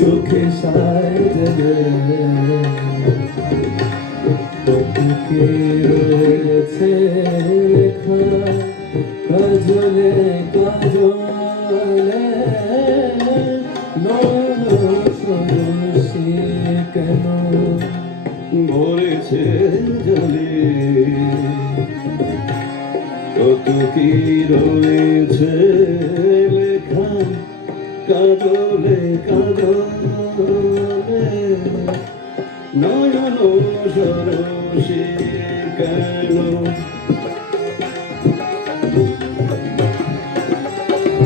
চোখে সাজবে বুকে রয়েছে লেখা কাজলে কাজলে নরসে কেন ভরেছে জলে কত কি রয়েছে লেখা কাজলে কাজলে নয়ন সরসে